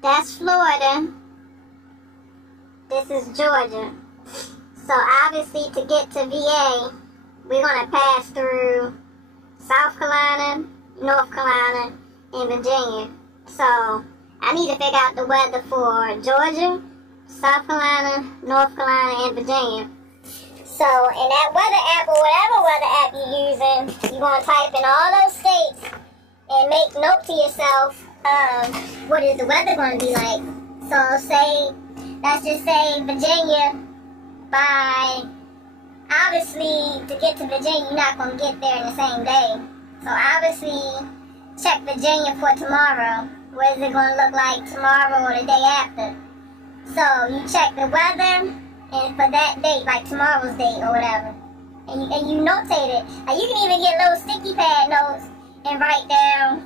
That's Florida. This is Georgia. So obviously to get to VA, we're going to pass through South Carolina, North Carolina, and Virginia. So I need to figure out the weather for Georgia, South Carolina, North Carolina, and Virginia. So in that weather app or whatever weather app you're using, you're going to type in all those states and make note to yourself what is the weather going to be like. So let's just say Virginia, by, obviously to get to Virginia, you're not going to get there in the same day. So obviously check Virginia for tomorrow. What is it going to look like tomorrow or the day after? So you check the weather, and for that date, like tomorrow's date or whatever, and you notate it. Like you can even get little sticky pad notes and write down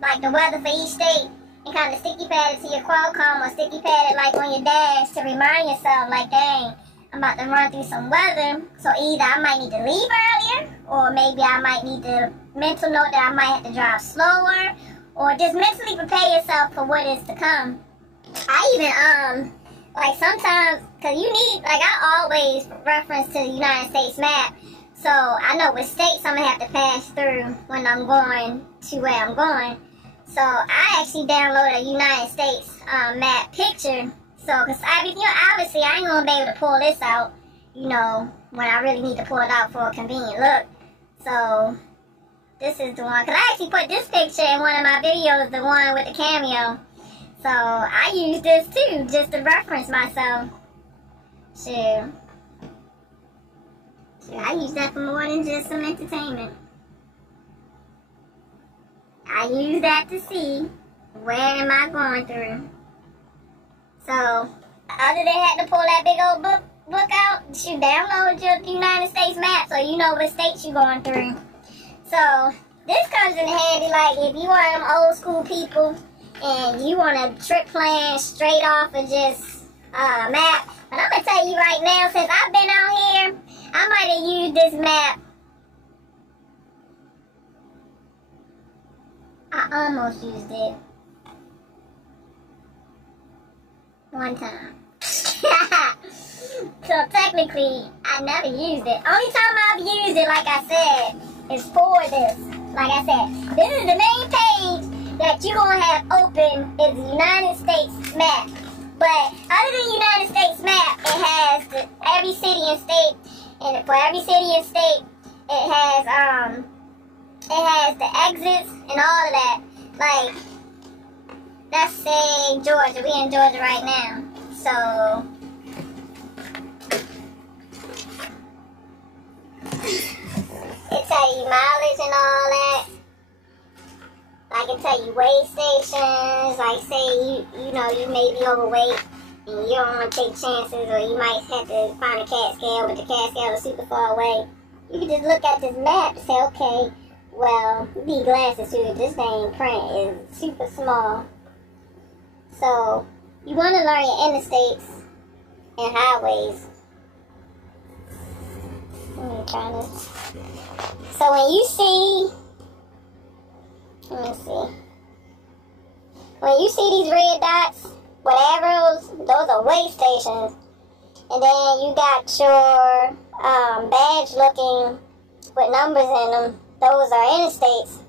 like the weather for each state, and kind of sticky pad it to your Qualcomm or sticky pad it like on your dash to remind yourself, like, dang, I'm about to run through some weather. So either I might need to leave earlier, or maybe I might need to mental note that I might have to drive slower, or just mentally prepare yourself for what is to come. I even like sometimes, cause you need, like I always reference to the United States map, so I know which states I'm gonna have to pass through when I'm going to where I'm going. So I actually downloaded a United States map picture. So, cause obviously I ain't gonna be able to pull this out, when I really need to pull it out for a convenient look. So this is the one, cause I actually put this picture in one of my videos, the one with the cameo. So I use this too, just to reference myself. Shoot, I use that for more than just some entertainment. I use that to see where am I going through. So other than having to pull that big old book out, you download your United States map so you know what states you're going through. So this comes in handy, like if you are them old school people and you want a trip plan straight off of just map. But I'm going to tell you right now, since I've been out here, I might have used this map. I almost used it one time. So technically, I never used it. Only time I've used it, like I said, is for this. Like I said, this is the main page that you're going to have open is the United States map. But other than the United States map, it has every city and state. And for every city and state, it has the exits and all of that. Like, let's say Georgia. We in Georgia right now. So it tell you mileage and all that. Like it tell you weigh stations. Like say you may be overweight and you don't want to take chances, or you might have to find a CAT scale, but the CAT scale is super far away. You can just look at this map and say, okay, well, you need glasses too. This dang print is super small. So you want to learn your interstates and highways. Let me try this. So when you see, let me see. When you see these red dots with arrows, those are weigh stations. And then you got your badge looking with numbers in them. Those are interstates.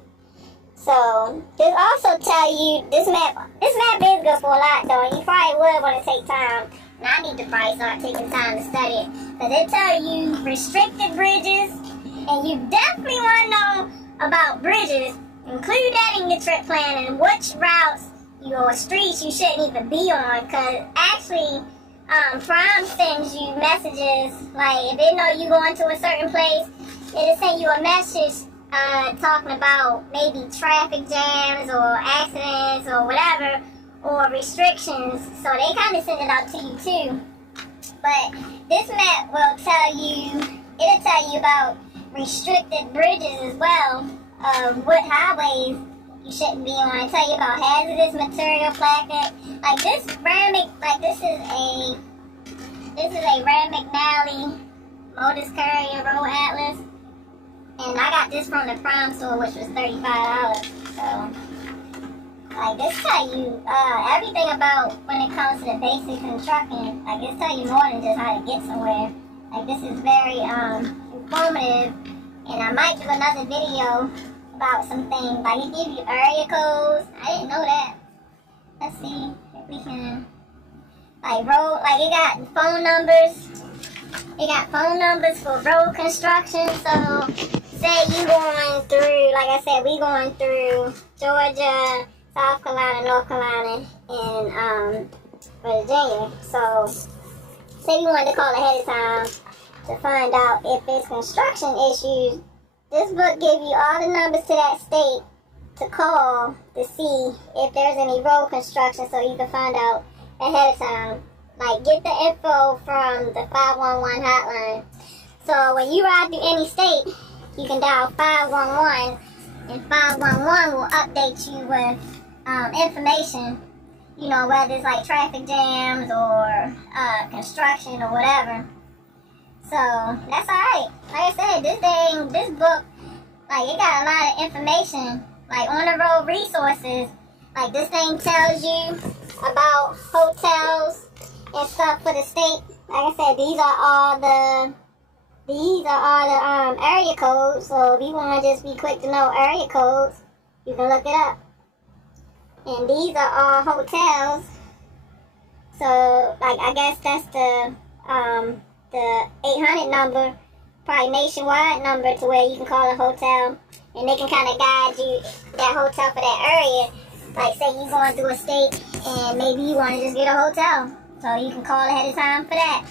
So this also tell you, this map is good for a lot though. You probably would want to take time. And I need to probably start taking time to study it. Because it tell you restricted bridges. And you definitely want to know about bridges. Include that in your trip plan and which routes or streets you shouldn't even be on. Because actually, Prime sends you messages. Like if they know you going to a certain place, it'll send you a message talking about maybe traffic jams or accidents or whatever, or restrictions. So they kind of send it out to you too. But this map will tell you, it'll tell you about restricted bridges as well, of what highways you shouldn't be on. It'll tell you about hazardous material placard. Like this Rand, like this is a Rand McNally Modus Courier Road Atlas. And I got this from the Prime store, which was $35. So Like, this tell you everything about when it comes to the basics in trucking. Like, this tell you more than just how to get somewhere. Like, this is very informative, and I might do another video about some things. Like, it gives you area codes. I didn't know that. Let's see if we can, like, road, like, it got phone numbers. It got phone numbers for road construction. So, say you going through, like I said, we going through Georgia, South Carolina, North Carolina, and Virginia. So, say you wanted to call ahead of time to find out if it's construction issues. This book gives you all the numbers to that state to call to see if there's any road construction, so you can find out ahead of time. Like, get the info from the 511 hotline. So when you ride through any state, you can dial 511, and 511 will update you with information, you know, whether it's like traffic jams or construction or whatever. So that's alright. Like I said, this book, like, it got a lot of information, like on the road resources. Like, this thing tells you about hotels and stuff for the state. Like I said, these are all the area codes. So if you want to just be quick to know area codes, you can look it up. And these are all hotels. So, like, I guess that's the 800 number, probably nationwide number, to where you can call a hotel, and they can kind of guide you that hotel for that area. Like, say you going through a state, and maybe you want to just get a hotel, so you can call ahead of time for that.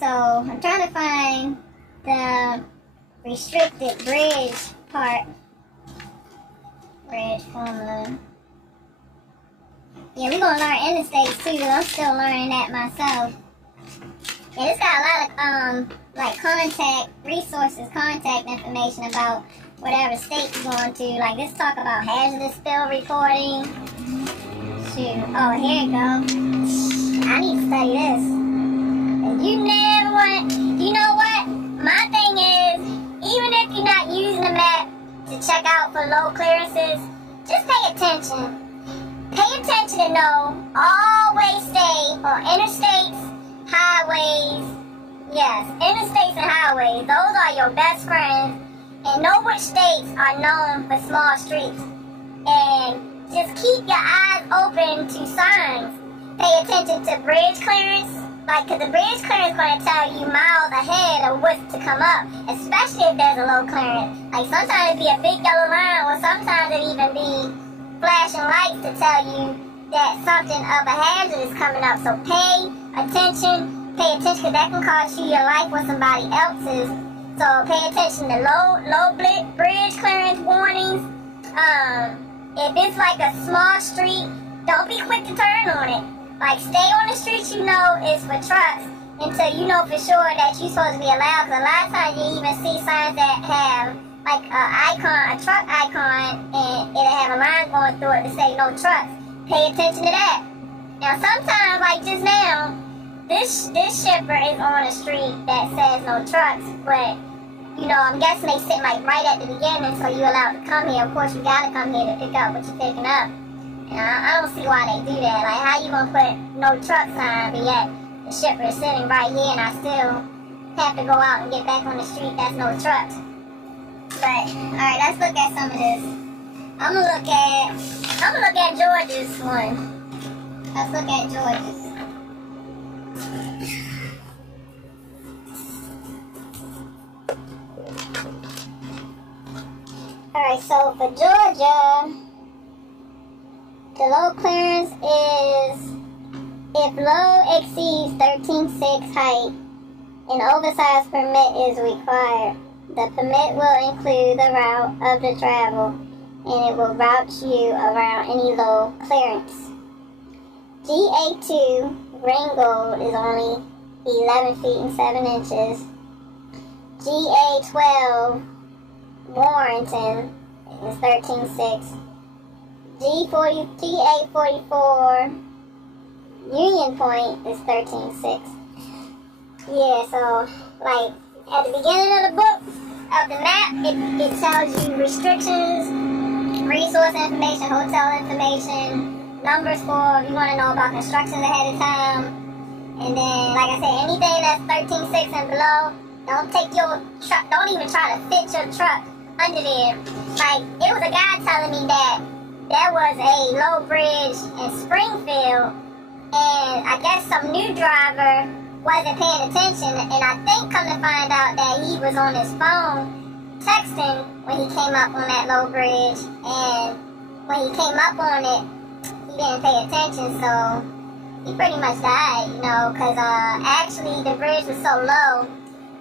So, I'm trying to find the restricted bridge part. Bridge formula. Yeah, we're going to learn interstates too. I'm still learning that myself. And it's got a lot of, like, contact resources, contact information about whatever state you're going to. Like, this talk about hazardous spill reporting. Shoot. Oh, here you go. I need to study this. You never want to, you know what? My thing is, even if you're not using the map to check out for low clearances, just pay attention. Pay attention to know, always stay on interstates, highways. Yes, interstates and highways. Those are your best friends. And know which states are known for small streets. And just keep your eyes open to signs. Pay attention to bridge clearance. Like, cause the bridge clearance is going to tell you miles ahead of what's to come up, especially if there's a low clearance. Like, sometimes it'd be a big yellow line, or sometimes it'd even be flashing lights to tell you that something of a hazard is coming up. So pay attention, because that can cost you your life or somebody else's. So pay attention to low bridge clearance warnings. If it's like a small street, don't be quick to turn on it. Like, stay on the streets you know is for trucks until you know for sure that you're supposed to be allowed. Because a lot of times you even see signs that have like a truck icon, and it'll have a line going through it to say no trucks. Pay attention to that. Now sometimes, like just now, this shipper is on a street that says no trucks, but you know, I'm guessing they sit like right at the beginning, so you're allowed to come here. Of course, you gotta come here to pick up what you're picking up. And I don't see why they do that. Like, how you gonna put no truck sign, but yet the shipper is sitting right here, and I still have to go out and get back on the street that's no trucks. But alright, let's look at some of this. I'm gonna look at Georgia's one. Let's look at Georgia's. Alright, so for Georgia, the low clearance is if low exceeds 13.6 height, an oversized permit is required. The permit will include the route of the travel, and it will route you around any low clearance. GA2 Ringgold is only 11 feet and 7 inches. GA12 Warrenton is 13.6. GA44 Union Point is 13.6. Yeah, so like at the beginning of the book, of the map, it tells you restrictions, resource information, hotel information, numbers for if you want to know about construction ahead of time. And then, like I said, anything that's 13.6 and below, don't take your truck, don't even try to fit your truck under there. Like, it was a guy telling me that there was a low bridge in Springfield, and I guess some new driver wasn't paying attention, and I think come to find out that he was on his phone texting when he came up on that low bridge, and when he came up on it, he didn't pay attention, so he pretty much died, you know, because actually the bridge was so low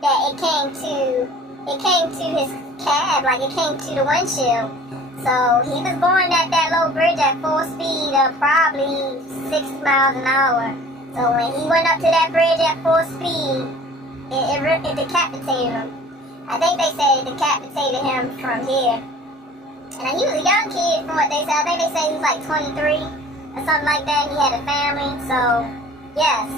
that it came to his cab, like it came to the windshield. So he was going at that low bridge at full speed of probably 60 miles an hour. So when he went up to that bridge at full speed, it decapitated him. I think they say it decapitated him from here. And he was a young kid from what they said. I think they say he was like 23 or something like that. He had a family. So, yes,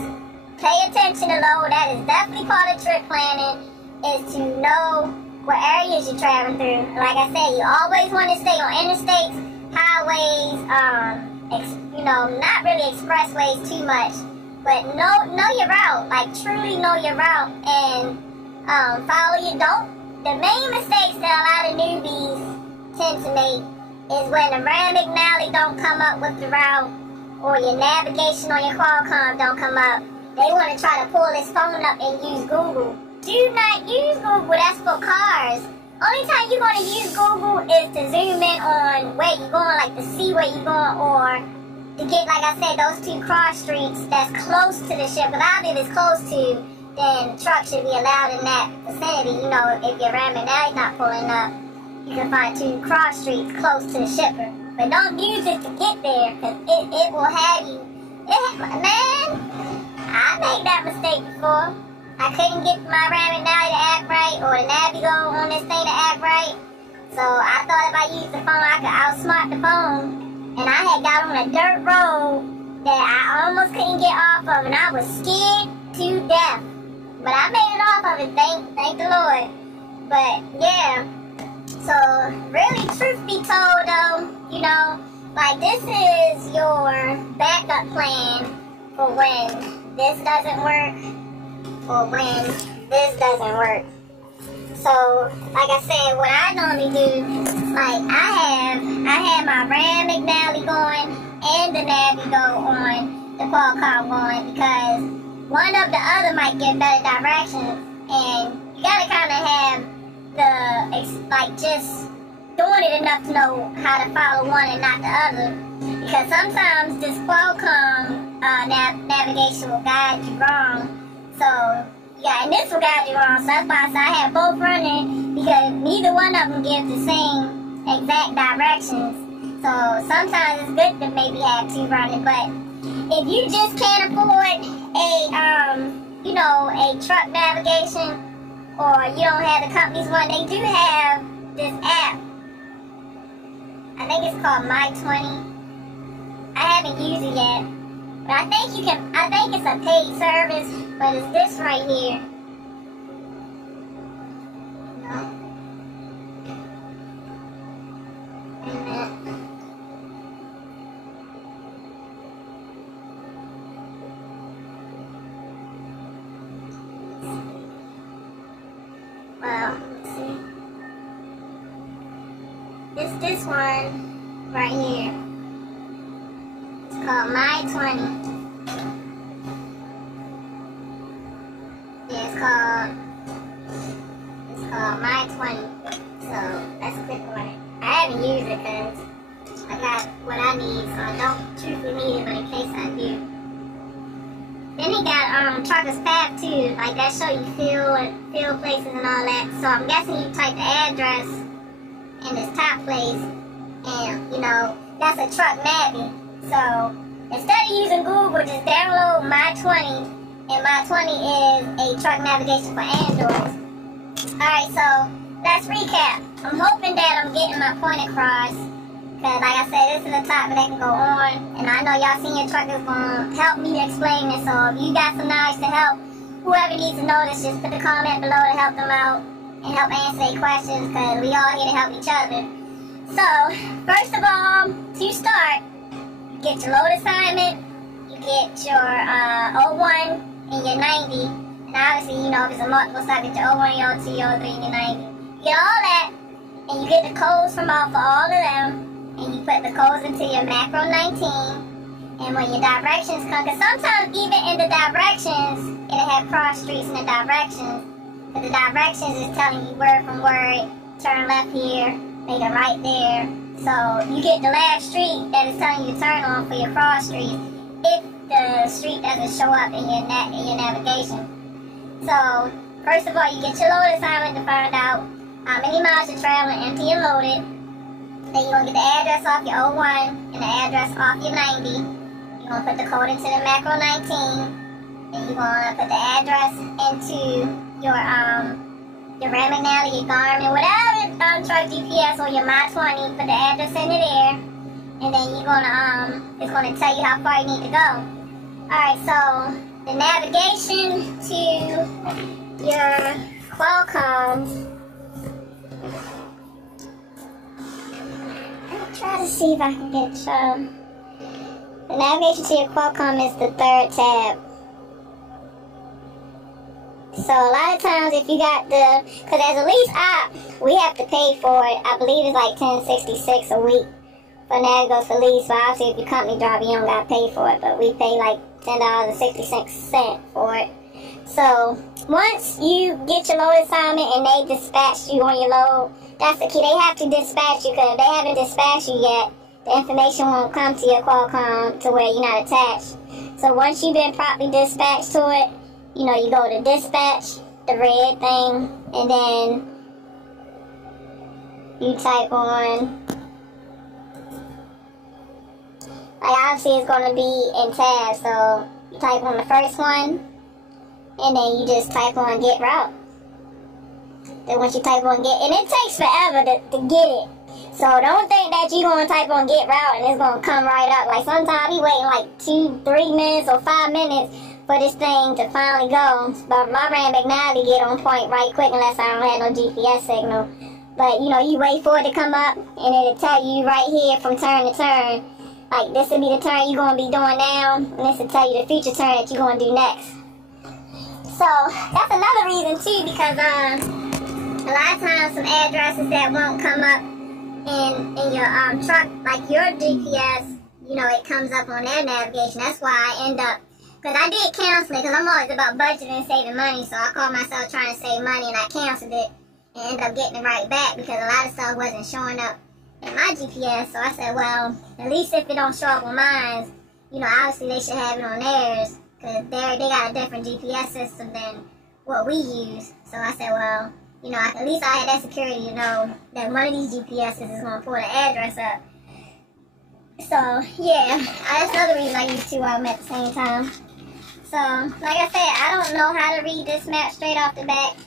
pay attention to load. That is definitely part of trip planning, is to know what areas you're traveling through. Like I said, you always want to stay on interstates, highways, you know, not really expressways too much, but know your route. Like, truly know your route, and follow your The main mistakes that a lot of newbies tend to make is when the Ram McNally don't come up with the route, or your navigation on your Qualcomm don't come up. They want to try to pull this phone up and use Google. Do not use Google, that's for cars. Only time you're going to use Google is to zoom in on where you're going, like to see where you're going, or to get, like I said, those two cross streets that's close to the ship. Without if it's close to, then trucks should be allowed in that vicinity. You know, if your Ram McNally's not pulling up, you can find two cross streets close to the shipper. But don't use it to get there, because it will have you. Man, I made that mistake before. I couldn't get my Ram McNally to act right, or the Navigo on this thing to act right. So I thought if I used the phone, I could outsmart the phone. And I had got on a dirt road that I almost couldn't get off of, and I was scared to death. But I made it off of it, thank the Lord. But yeah, so really, truth be told though, you know, like, this is your backup plan for when this doesn't work, or when this doesn't work. So, like I said, what I normally do, like, I have my Ram McNally going and the Navigo on, the Qualcomm going, because one of the other might get better directions, and you gotta kind of have just doing it enough to know how to follow one and not the other, because sometimes this Qualcomm navigation will guide you wrong. So, yeah, and this will guide you wrong, so that's why I have both running, because neither one of them gives the same exact directions. So sometimes it's good to maybe have two running, but if you just can't afford a truck navigation, or you don't have the company's one, they do have this app. I think it's called My20. I haven't used it yet, but I think it's a paid service, but it's this right here. No. Wait a minute. Well, let's see. This one right here. It's called My20. Yeah, it's called My20. So let's click on it. I haven't used it because I got what I need, so I don't truthfully need it, but in case I do. Then he got Trucker's Path too, like that show you field places and all that. So I'm guessing you type the address in this top place, and you know, that's a truck navi. So instead of using Google, just download My20, and My20 is a truck navigation for Android. Alright, so let's recap. I'm hoping that I'm getting my point across, because like I said, this is a topic that can go on, and I know y'all senior truckers gonna help me to explain this, so if you got some knowledge to help whoever needs to know this, just put the comment below to help them out and help answer their questions, because we all here to help each other. So, first of all, to start, you get your load assignment, you get your O1 and your 90, and obviously, you know, if it's a multiple stop, get your O1, your O2, your O3, and your 90. You get all that, and you get the codes from off of all of them, and you put the codes into your macro 19. And when your directions come, because sometimes even in the directions, it'll have cross streets in the directions. But the directions is telling you word from word, turn left here, make a right there. So you get the last street that is telling you to turn on for your cross streets if the street doesn't show up in your navigation. So first of all, you get your load assignment to find out how many miles you're traveling, empty and loaded. Then you're going to get the address off your O1 and the address off your 90. You're going to put the code into the macro 19. Then you're going to put the address into your Ram McNally, your Garmin, whatever truck GPS or your My 20. Put the address into there. And then you're going to, it's going to tell you how far you need to go. Alright, so the navigation to your Qualcomm. I'll try to see if I can get some. The navigation to your Qualcomm is the third tab. So a lot of times if you got the, because as a lease app, we have to pay for it. I believe it's like $10.66 a week for Navigo to lease. But obviously if your company driver, you don't got to pay for it. But we pay like $10.66 for it. So once you get your load assignment and they dispatch you on your load, that's the key. They have to dispatch you, because if they haven't dispatched you yet, the information won't come to your Qualcomm to where you're not attached. So once you've been properly dispatched to it, you know, you go to dispatch, the red thing, and then you type on, like obviously it's going to be in tabs, so you type on the first one, and then you just type on get route. Then once you type on get, and it takes forever to get it. So don't think that you're going to type on get route and it's going to come right up. Like sometimes we waiting like 2-3 minutes or 5 minutes for this thing to finally go. But my Ram McNally get on point right quick unless I don't have no GPS signal. But you know, you wait for it to come up and it'll tell you right here from turn to turn. Like this will be the turn you're going to be doing now, and this will tell you the future turn that you're going to do next. So that's another reason too, because a lot of times some addresses that won't come up in your truck, like your GPS, you know, it comes up on their navigation. That's why I end up, because I did cancel it, because I'm always about budgeting and saving money, so I called myself trying to save money, and I canceled it and ended up getting it right back because a lot of stuff wasn't showing up in my GPS. So I said, well, at least if it don't show up on mine, you know, obviously they should have it on theirs, because they got a different GPS system than what we use. So I said, well, you know, at least I had that security to know that one of these GPSs is going to pull the address up. So, yeah, that's another reason I use two of them at the same time. So, like I said, I don't know how to read this map straight off the bat,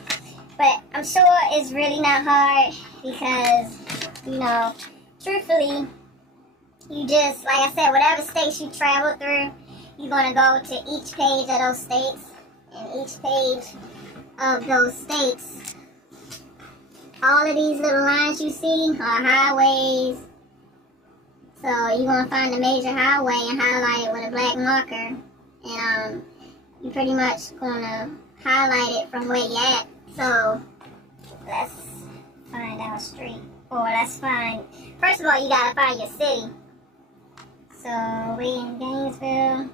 but I'm sure it's really not hard because, you know, truthfully, you just, like I said, whatever states you travel through, you're going to go to each page of those states, and each page of those states, all of these little lines you see are highways. So you're going to find the major highway and highlight it with a black marker. And you're pretty much going to highlight it from where you're at. So let's find our street. Or let's find, first of all, you got to find your city. So we in Gainesville.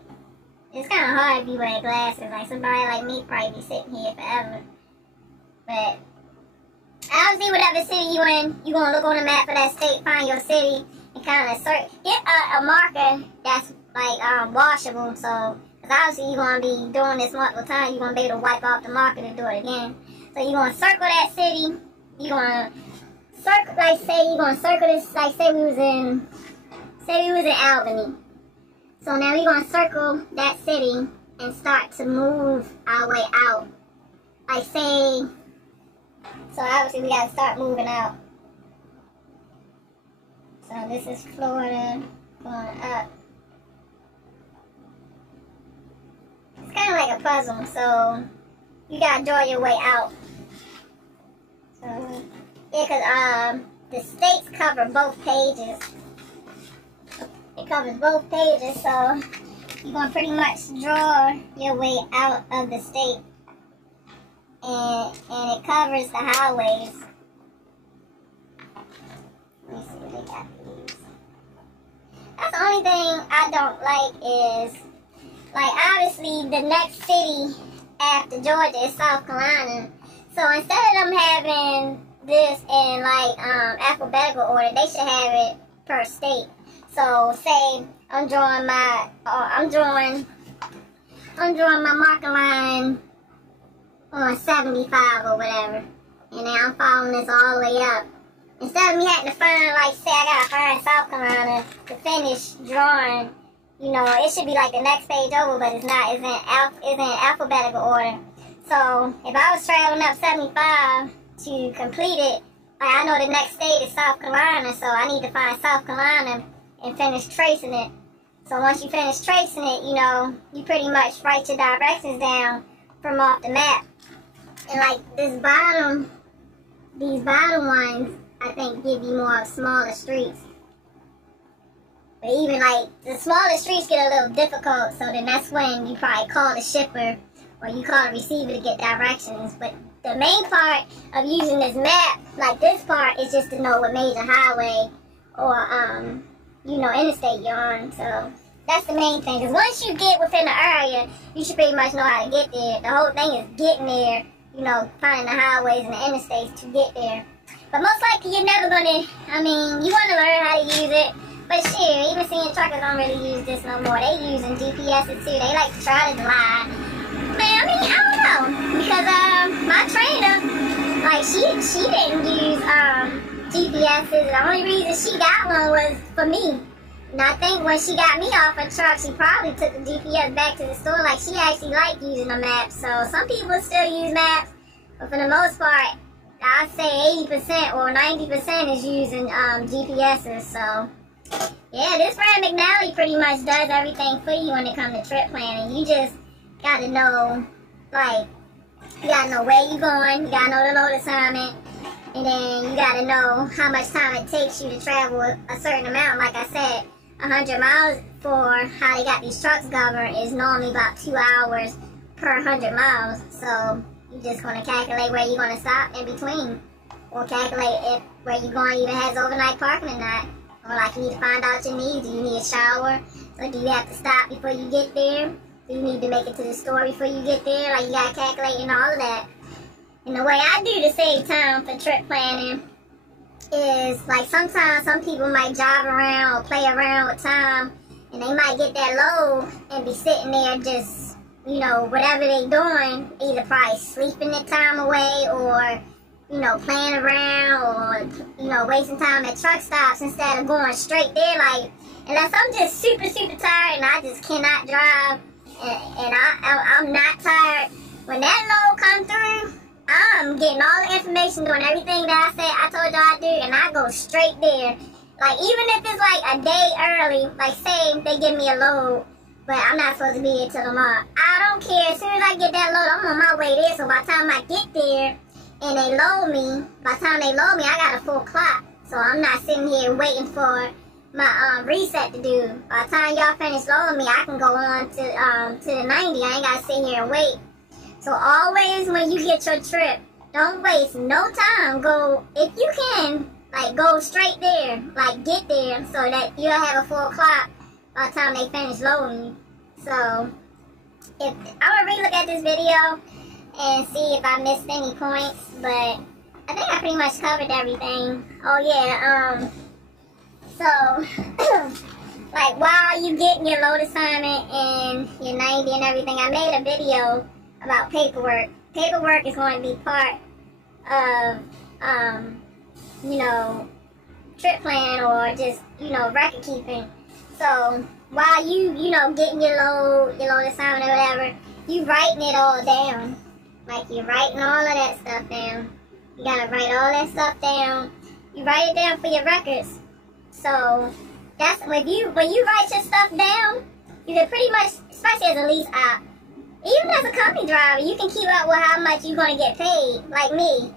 It's kind of hard if you wear glasses. Like somebody like me probably be sitting here forever. But obviously, whatever city you in, you're going to look on the map for that state, find your city, and kind of search. Get a marker that's like washable, so, because obviously you're going to be doing this multiple times, you're going to be able to wipe off the marker to do it again. So you're going to circle that city, you're going to circle, like say you're going to circle this, like say we was in Albany. So now we're going to circle that city and start to move our way out. Like say, so obviously we got to start moving out. So this is Florida going up. It's kind of like a puzzle, so you got to draw your way out. So, yeah, because the states cover both pages. It covers both pages, so you're going to pretty much draw your way out of the state. And it covers the highways. Let me see what they got these. That's the only thing I don't like is, like, obviously the next city after Georgia is South Carolina. So instead of them having this in like alphabetical order, they should have it per state. So say I'm drawing my marker line on 75 or whatever, and then I'm following this all the way up. Instead of me having to find, like, say I gotta find South Carolina to finish drawing, you know, it should be like the next page over, but it's not. It's in alphabetical order. So if I was traveling up 75 to complete it, like, I know the next state is South Carolina, so I need to find South Carolina and finish tracing it. So once you finish tracing it, you know, you pretty much write your directions down from off the map. And like these bottom ones, I think, give you more smaller streets. But even like the smaller streets get a little difficult, so then that's when you probably call the shipper or you call the receiver to get directions. But the main part of using this map, like this part, is just to know what major highway or you know, interstate you're on. So that's the main thing. Because once you get within the area, you should pretty much know how to get there. The whole thing is getting there, you know, finding the highways and the interstates to get there. But most likely you're never gonna, I mean, you wanna learn how to use it. But shit, even seeing truckers don't really use this no more. They using GPSs too. They like to try to lie. Man, I mean, I don't know. Because my trainer, like, she didn't use GPSs. The only reason she got one was for me. And I think when she got me off her truck, she probably took the GPS back to the store. Like, she actually liked using the maps. So some people still use maps, but for the most part, I'd say 80% or 90% is using GPSs. So yeah, this friend McNally pretty much does everything for you when it comes to trip planning. You just gotta know, like, you gotta know where you're going, you gotta know the load assignment, and then you gotta know how much time it takes you to travel a certain amount. Like I said, 100 miles for how they got these trucks governed is normally about 2 hours per 100 miles. So you're just gonna calculate where you're gonna stop in between, or calculate if where you're going even has overnight parking or not. Or like you need to find out your needs. Do you need a shower? So do you have to stop before you get there? Do you need to make it to the store before you get there? Like, you gotta calculate and all of that. And the way I do to save time for trip planning is, like, sometimes some people might drive around or play around with time, and they might get that load and be sitting there just, you know, whatever they doing, either probably sleeping their time away or, you know, playing around or, you know, wasting time at truck stops instead of going straight there. Like, unless I'm just super, super tired and I just cannot drive and I'm not tired, when that load comes through, I'm getting all the information, doing everything that I told y'all I do, and I go straight there. Like, even if it's like a day early, like say they give me a load, but I'm not supposed to be there till tomorrow, I don't care. As soon as I get that load, I'm on my way there. So by the time I get there and they load me, by the time they load me, I got a full clock. So I'm not sitting here waiting for my reset to do. By the time y'all finish loading me, I can go on to the 90. I ain't gotta sit here and wait. So always when you get your trip, don't waste no time. Go, if you can, like, go straight there. Like, get there so that you'll have a full clock by the time they finish loading you. So if I'm gonna relook at this video and see if I missed any points, but I think I pretty much covered everything. Oh yeah, so like, while you getting your load assignment and your 90 and everything, I made a video about paperwork. Paperwork is going to be part of, you know, trip plan or just, you know, record keeping. So while you know, getting your load assignment or whatever, you writing it all down. Like, you're writing all of that stuff down. You gotta write all that stuff down. You write it down for your records. So that's when you write your stuff down, you can pretty much, especially as a lease op, even as a company driver, you can keep up with how much you're gonna get paid. Like me,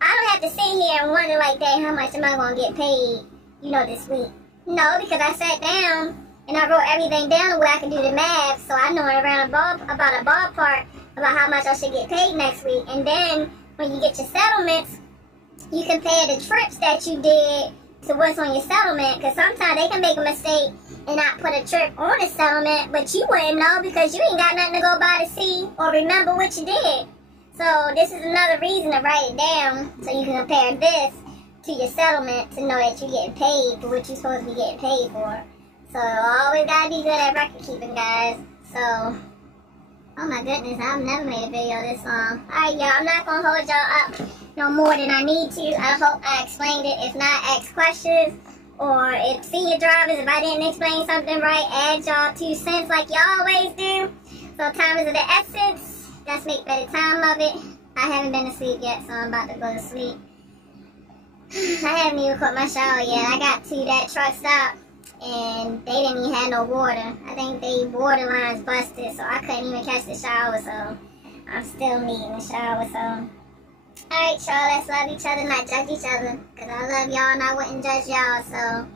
I don't have to sit here and wonder like, dang, how much am I going to get paid, you know, this week? No, because I sat down and I wrote everything down where I can do the math, so I know around about a ballpark about how much I should get paid next week. And then when you get your settlements, you compare the trips that you did to what's on your settlement, because sometimes they can make a mistake and not put a trip on the settlement, but you wouldn't know because you ain't got nothing to go by to see or remember what you did. So this is another reason to write it down so you can compare this to your settlement to know that you're getting paid for what you're supposed to be getting paid for. So always gotta be good at record keeping, guys. So, oh my goodness, I've never made a video this long. Alright, y'all, I'm not gonna hold y'all up no more than I need to. I hope I explained it. If not, ask questions. Or if senior drivers, if I didn't explain something right, add y'all 2 cents like y'all always do. So time is of the essence. Let's make better time of it. I haven't been to sleep yet, so I'm about to go to sleep. I haven't even caught my shower yet. I got to that truck stop, and they didn't even have no water. I think they water lines busted, so I couldn't even catch the shower, so I'm still needing the shower, so. Alright, y'all, let's love each other, not judge each other, because I love y'all and I wouldn't judge y'all, so,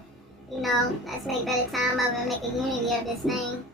you know, let's make better time of it and make a unity of this thing.